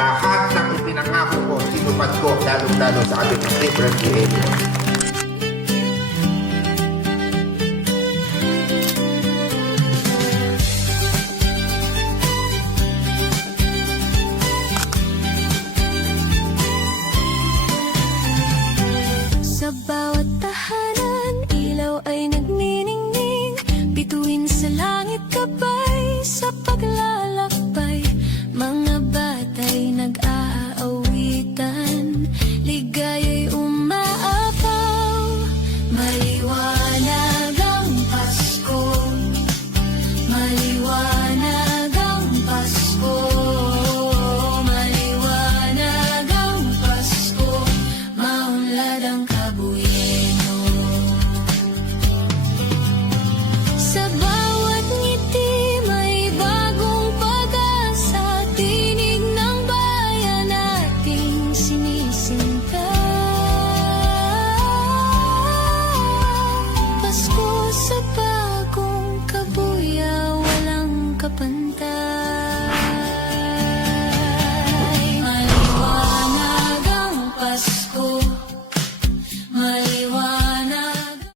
lahat ng ipinangako ko, sinupad ko, lalong-lalo sa ating Abraham behavior. Maliwanag ang Pasko, maunlad ang kabuyan. up and